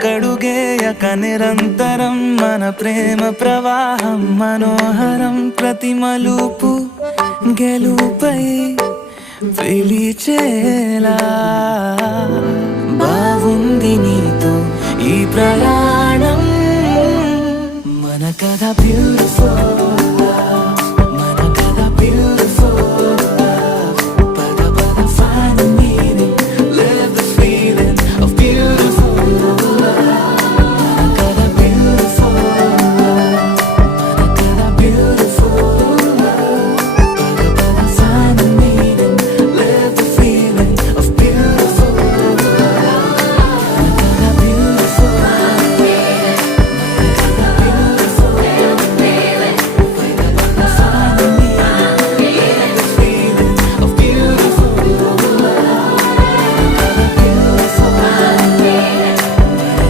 ఒక్కడుగేయక నిరంతరం మన ప్రేమ ప్రవాహం మనోహరం ప్రతిమలుపు గెలుపై పిలిచేలా బాగుంది నీతో ఈ ప్రయాణం. మన కథ బ్యూటిఫుల్